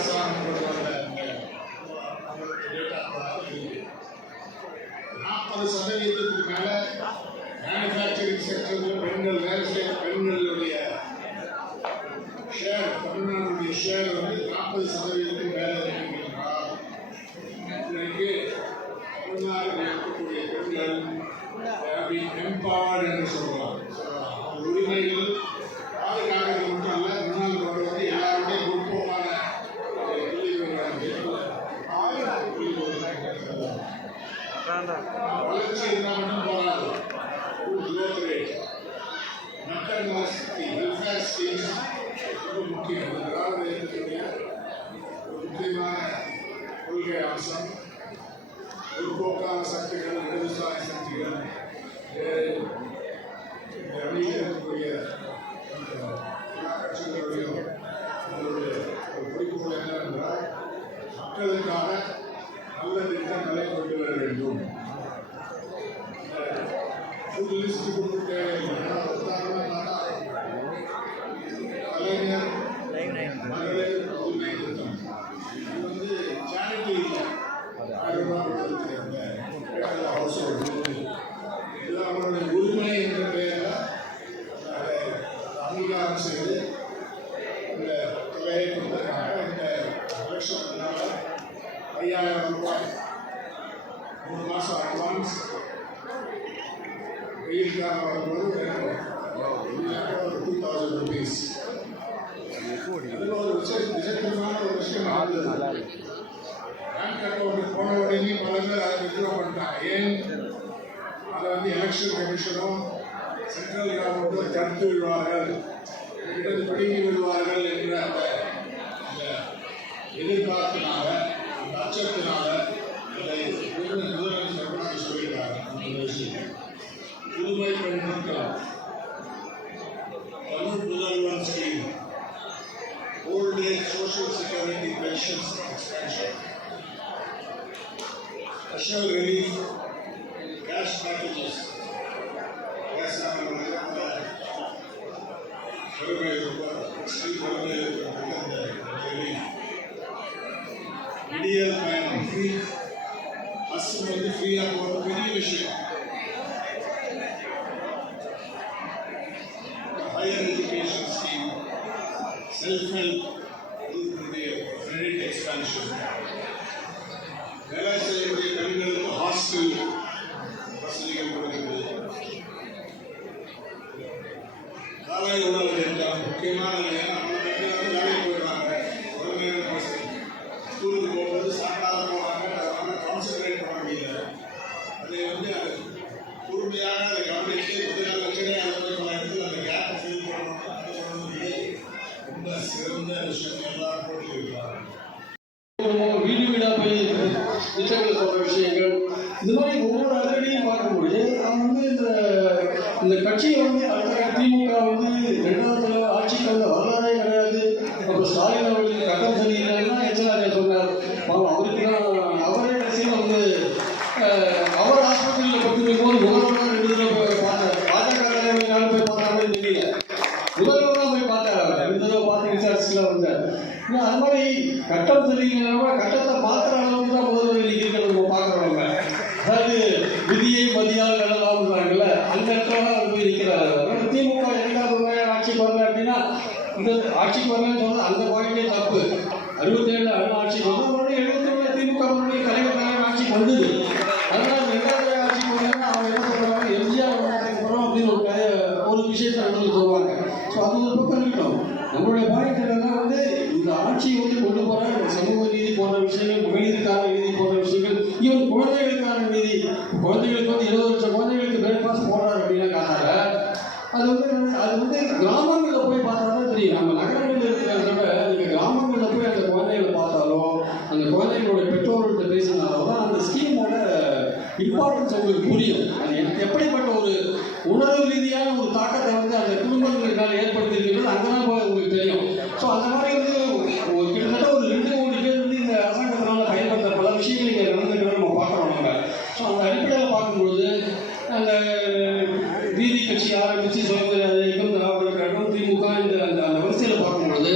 அரசாங்கம் 40% மேல மேனுஃபேக்சரிங் செக்டரில் பெண்கள் வேலை செய்ய பெண்களுடைய ஷேர் தமிழ்நாடுடைய ஷேர் வந்து 40% மேலே இருக்கின்றார். இன்றைக்கு தமிழ்நாட்டில் இருக்கக்கூடிய பெண்கள் எம்பவர்டு என்று சொல்லலாம். உரிமைகள் பாதுகாக்கிறது மட்டும் அல்ல, முன்னாள் கொண்டு வந்து எல்லாருடைய முற்போக்கான வளர்ச்சி இருந்தால் மட்டும் போராது. மக்கள் வசதி வெல்ஃபேர் ஸ்கீம்ஸ் ரொம்ப முக்கியம். திராவிட இயக்கத்துடைய ஒரு முக்கியமான கொள்கை அம்சம். முற்போக்கான சக்திகள், இடதுசாரி சக்திகள் அணியில் இருக்கக்கூடிய எல்லா கட்சிகளுடைய குறிக்கோள் என்னவென்றால் மக்களுக்காக நல்ல திட்டங்களை கொண்டு வர வேண்டும். புது லிஸ்ட் கொடுக்க தேவையில்லை. கலைஞர் மகளிர் உரிமை திட்டம் இது வந்து சேரிட்டி இல்லை. 1000 ரூபாய் கொடுத்து ஹவுஸ் ஹோல்டு இது அவங்களுடைய உரிமை என்ற பெயரில் அங்கீகாரம் செய்து இந்த தொகையை கொடுத்ததுக்காக இந்த எலெக்ஷன்னால 5000 ரூபாய் 3 மாதம் அட்வான்ஸ் வெயிலுக்காக வரும்போது 2000 rupees. அதில் ஒரு விசித்திரமான ஒரு விஷயம் பேங்க் அக்கௌண்ட்டுக்கு போன உடனே பல பேர் அதை வித்ட்ரா பண்ணிட்டாங்க. ஏன் அதை வந்து எலெக்ஷன் கமிஷனும் சென்ட்ரல் கவர்மெண்ட்டும் தடுத்து விடுவார்கள், இடது பிடுங்கி விடுவார்கள் என்ற அந்த எதிர்பார்ப்பினால, அந்த அச்சத்தினால அதை முதலமைச்சர் சொல்லியிருக்காங்க. அந்த விஷயம் புதுமை பெண் திட்டம், Tamil Mudhalvan scheme, old age social security pensions expansion, special relief cash packages. Yes, I'm going to ideal பயணம் ஃப்ரீ பஸ் வந்து ஃப்ரீயாக போகிறது பெரிய விஷயம். Higher education scheme, self help credit expansion, வேலை செய்யக்கூடிய பெண்களுக்கு ஹாஸ்டல் வசதிகள் கொடுக்கிறது, காலை உணவு திட்டம் முக்கியமான வேலைக்கு போயிடுவாங்க. ஒரு நேரம் ஸ்கூலுக்கு போகும்போது சாப்பிடாத போவாங்க, அதனால கான்சன்ட்ரேட் பண்ண முடியல. அதை வந்து அது பொறுமையாக அதை கவனித்து முதல் வச்சுட்டு அதை போய் பல இடத்துல அந்த கேப்பை ஃபில் பண்ணணும். ரொம்ப சிறந்த விஷயம் எல்லாரும் போட்டிருக்கிறாங்க. வீடு வீடாக போய் திட்டங்கள் சொல்கிற விஷயங்கள் இந்த மாதிரி ஒவ்வொரு அதிரடியும் பார்க்கும்போது அவங்க வந்து இந்த கட்சியை வந்து திமுக வந்து 2வது ஆட்சிக்கு வந்து வரலாறே கிடையாது. அப்போ ஸ்டாலின் அவர்களுக்கு கட்டம் சரியில்லைன்னா எச்சராஜா சொன்னார். அவருக்கு தான் அவரே கட்சியில் வந்து அவர் ஆஸ்பத்திரியில் படுத்துக்கும் போது முதல்வர் 2 தடவை பார்த்தார். பாஜக தலைவர் யாரும் போய் பார்த்தாங்கன்னு தெரியல, முதல்வர் தான் போய் பார்த்தார். அவர் 2 தடவை பார்த்து விசாரிச்சுலாம் வந்தார். அது மாதிரி கட்டம் சரியில்லைன்னா கட்டத்தை பார்க்குற அளவுக்கு தான் முதல்வர் இருக்கிறது நம்ம பார்க்குறவங்க. அதாவது விதியை மதியால் வெல்லலாம்ன்றாங்கல்ல, அந்த இடத்துல தான் அவர் போய் இருக்கிறார். திமுக 2வது முறை ஆட்சிக்கு வரல அப்படின்னா இந்த ஆட்சிக்கு வரலன்னு சொன்னால் அந்த பாயிண்டே தப்பு. 67 அண்ணா ஆட்சிக்கு வந்து மறுபடியும் 77 திமுக மறுபடியும் தலைவர் ஆட்சிக்கு வந்தது. அதனால் 2வது ஆட்சிக்கு வந்தாங்கன்னா அவங்க என்ன சொல்கிறாங்க, எம்ஜிஆர் போகிறோம் அப்படின்னு ஒரு விஷயத்தை வந்து சொல்லுவாங்க. ஸோ அது ஒரு பக்கம் இருக்கட்டும். நம்மளுடைய பாயிண்ட் என்னன்னா வந்து இந்த ஆட்சியை வந்து கொண்டு போகிற சமூக நீதி போன்ற விஷயங்கள், மகளிருக்கான நீதி போன்ற விஷயங்கள், ஈவன் குழந்தைகளுக்கான நீதி. குழந்தைகளுக்கு வந்து 20 லட்சம் குழந்தைகளுக்கு பிரேக்ஃபாஸ்ட் போடுறாரு அப்படின்னா காட்டாங்க. அது வந்து கிராமங்களில் போய் பார்த்தா தான் தெரியும். நம்ம நகரங்களில் இருக்கிறத விட நீங்கள் கிராமங்களில் போய் அந்த குழந்தைகளை பார்த்தாலோ அந்த குழந்தைகளோட பெற்றோர்கள்ட்ட பேசினாலோ தான் அந்த ஸ்கீமோட இம்பார்ட்டன்ஸ் உங்களுக்கு புரியும். அது எப்படிப்பட்ட ஒரு உணர்வு ரீதியான ஒரு தாக்கத்தை வந்து அந்த குடும்பங்களுக்கான ஏற்படுத்தியிருக்கிறது அங்கே தான் உங்களுக்கு தெரியும். ஸோ அந்த மாதிரி வந்து கிட்டத்தட்ட ஒரு 2 கோடி பேர் வந்து இந்த அரசாங்கத்தினால பயன்படுத்த பல விஷயங்கள் இங்கே நடந்துக்கிறத நம்ம பார்க்குறோம். நம்ம ஸோ அந்த அடிப்படையில் பார்க்கும்பொழுது அந்த நீதி கட்சி ஆரம்பித்து சுதந்திர இயக்கம் திராவிட கழகம் திமுக இந்த அந்த வரிசையில் பார்க்கும்பொழுது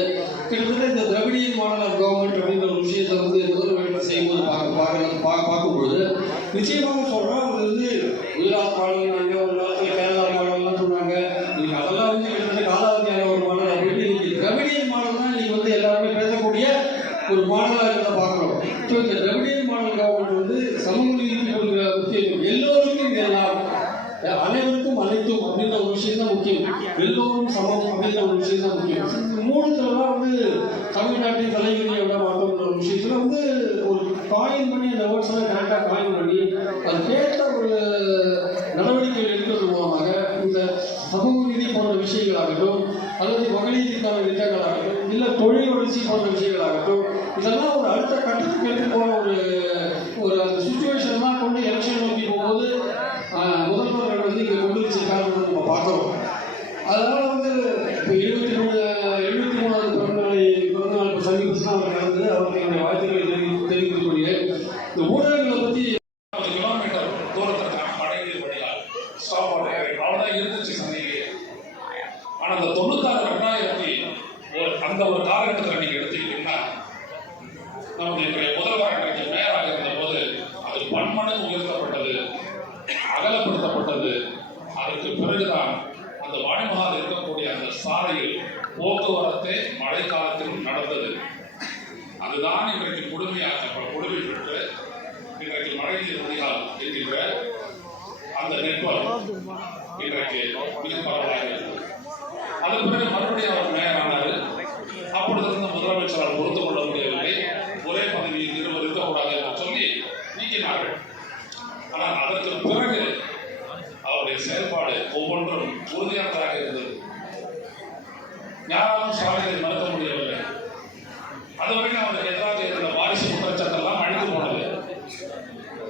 கிட்டத்தட்ட இந்த திராவிடியன் மாடல் ஆஃப் கவர்மெண்ட் நிச்சயமாக சொல்றோம். அது வந்து குஜராத் மாடல், ஒரு காலத்தில் கேரளா மாடல்லாம் சொன்னாங்க. நீங்க அதெல்லாம் வந்து கிட்டத்தட்ட காலாவதியான ஒரு மாடல் அப்படின்னு இன்னைக்கு திராவிடியன் மாடல் தான் இன்னைக்கு வந்து எல்லாருமே பேசக்கூடிய ஒரு மாடலாக இருக்கிறத பார்க்குறோம். ஸோ இந்த திராவிடியன் மாடல் கவர்மெண்ட் வந்து சமூக நீதிக்கு கொடுக்குற முக்கியத்துவம், எல்லோருக்கும் எல்லாம், அனைவருக்கும் அனைத்தும் அப்படின்ற ஒரு விஷயம் தான் முக்கியம். எல்லோரும் சமம் அப்படின்ற ஒரு விஷயம் தான் முக்கியம். இந்த மூணுத்துலலாம் வந்து தமிழ்நாட்டின் தலைவிதியை விட மாட்டோம்ன்ற ஒரு விஷயத்துல வந்து ஒரு காயின் பண்ணி அந்த வேர்ட்ஸ் எல்லாம் கரெக்டாக காயின் பண்ணி அதுக்கேற்ற ஒரு நடவடிக்கைகள் எடுக்கிறது மூலமாக இந்த சமூக நீதி போன்ற விஷயங்களாகட்டும், அல்லது மகளிருக்கான திட்டங்களாகட்டும், இல்லை தொழில் வளர்ச்சி போன்ற விஷயங்களாகட்டும், இதெல்லாம் ஒரு அடுத்த கட்டத்துக்கு எடுத்து போகிற ஒரு அந்த சுச்சுவேஷன்லாம் கொண்டு எலெக்ஷன் நோக்கி போகும்போது முதல்வர்கள் வந்து இங்கே கொண்டு வச்சிருக்காங்கன்னு நம்ம பார்க்குறோம். அதனால் வந்து இப்போ 73வது பிறந்தநாள் சமீபத்தில் அவர் நடந்து அவருக்கு என்னுடைய வாழ்த்துக்களை தெரிவித்துக் கொள்கிறேன். இந்த ஊடகங்களை பற்றி கிலோமீட்டர் தூரத்திற்கான மழைநீர் வடிகால் ஸ்டாப் அவ்வளோதான் இருந்துச்சு சந்தையிலே. ஆனால் அந்த 96,2000 அந்த ஒரு காலகட்டத்தில் நீங்கள் எடுத்துக்கிட்டீங்கன்னா நம்முடைய முதல்வர் அன்றைக்கு மேயராக இருந்த போது அது பன்மடங்கு உயர்த்தப்பட்டது, அகலப்படுத்தப்பட்டது. அதற்கு பிறகுதான் அந்த வாணிமகால் இருக்கக்கூடிய அந்த சாலையில் போக்குவரத்தே மழை காலத்திலும் நடந்தது. அதுதான் இன்றைக்கு குடுமை பெற்று இன்றைக்கு மழைநீர் வடிகால் என்கின்ற அந்த நெட்வொர்க் இன்றைக்கு மிக பரவலாக இருக்கிறது. அதன் பிறகு மறுபடியும் அவர் மேயரானார். அப்பொழுது இருந்த முதலமைச்சரால் பொறுத்து கொள்ள முடியவில்லை. ஒரே பதவியில் இருவர் இருக்கக்கூடாது என்று சொல்லி நீக்கினார்கள். ஆனால் அதற்கு பிறகு அவருடைய செயல்பாடு ஒவ்வொன்றும் உறுதியானதாக இருந்தது. யாராலும் சாலையை மறுக்க முடியவில்லை. அதுவரைக்கும் அவருக்கு எதிராக இருந்த வாரிசு குற்றச்சாட்டெல்லாம் அழிந்து போனது.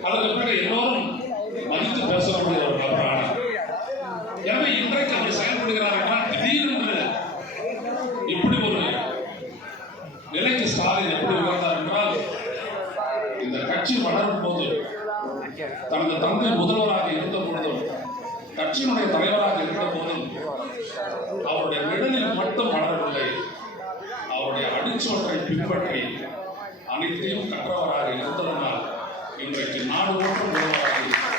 அதற்கு பிறகு எல்லோரும் மதித்து பேசக்கூடிய ஒரு நபரான. எனவே இன்றைக்கு அவர் செயல்படுகிறார் என்றால் திடீரென்று இப்படி ஒரு நிலைக்கு ஸ்டாலின் எப்படி உயர்ந்தார் என்றால், இந்த கட்சி வளரும் போது தனது தந்தை முதல்வராக இருந்த பொழுதும் கட்சியினுடைய தலைவராக இருந்த போதும் அவருடைய நிழலில் மட்டும் வளரவில்லை, அவருடைய அடிச்சொற்றை பின்பற்றி அனைத்தையும் கற்றவராக இருந்ததனால் இன்றைக்கு நாடு ஒன்று முதல்வராக இருக்கிறார்.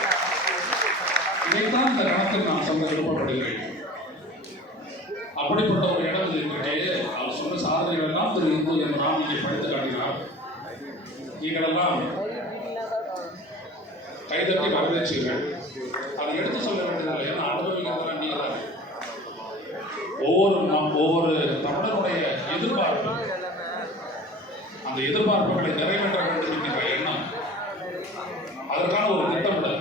இதைத்தான் இந்த கணக்கில் நான் சொல்ல விருப்பப்படுகிறேன். அப்படிப்பட்ட ஒரு இடம் இருக்கிறதே. அவர் சொன்ன சாதனைகள் எல்லாம் திரு இந்து என்று நாம் இங்கே படித்து காட்டினார். நீங்களெல்லாம் கைதட்டி வரவேற்றீர்கள். அதை எடுத்து சொல்ல வேண்டியதில்லை. ஏன்னா அனுபவிக்கிறதெல்லாம் நீங்கள் தான். ஒவ்வொரு தமிழருடைய எதிர்பார்ப்பு, அந்த எதிர்பார்ப்புகளை நிறைவேற்ற வேண்டும் என்கின்ற எண்ணம், அதற்கான ஒரு திட்டமிடல்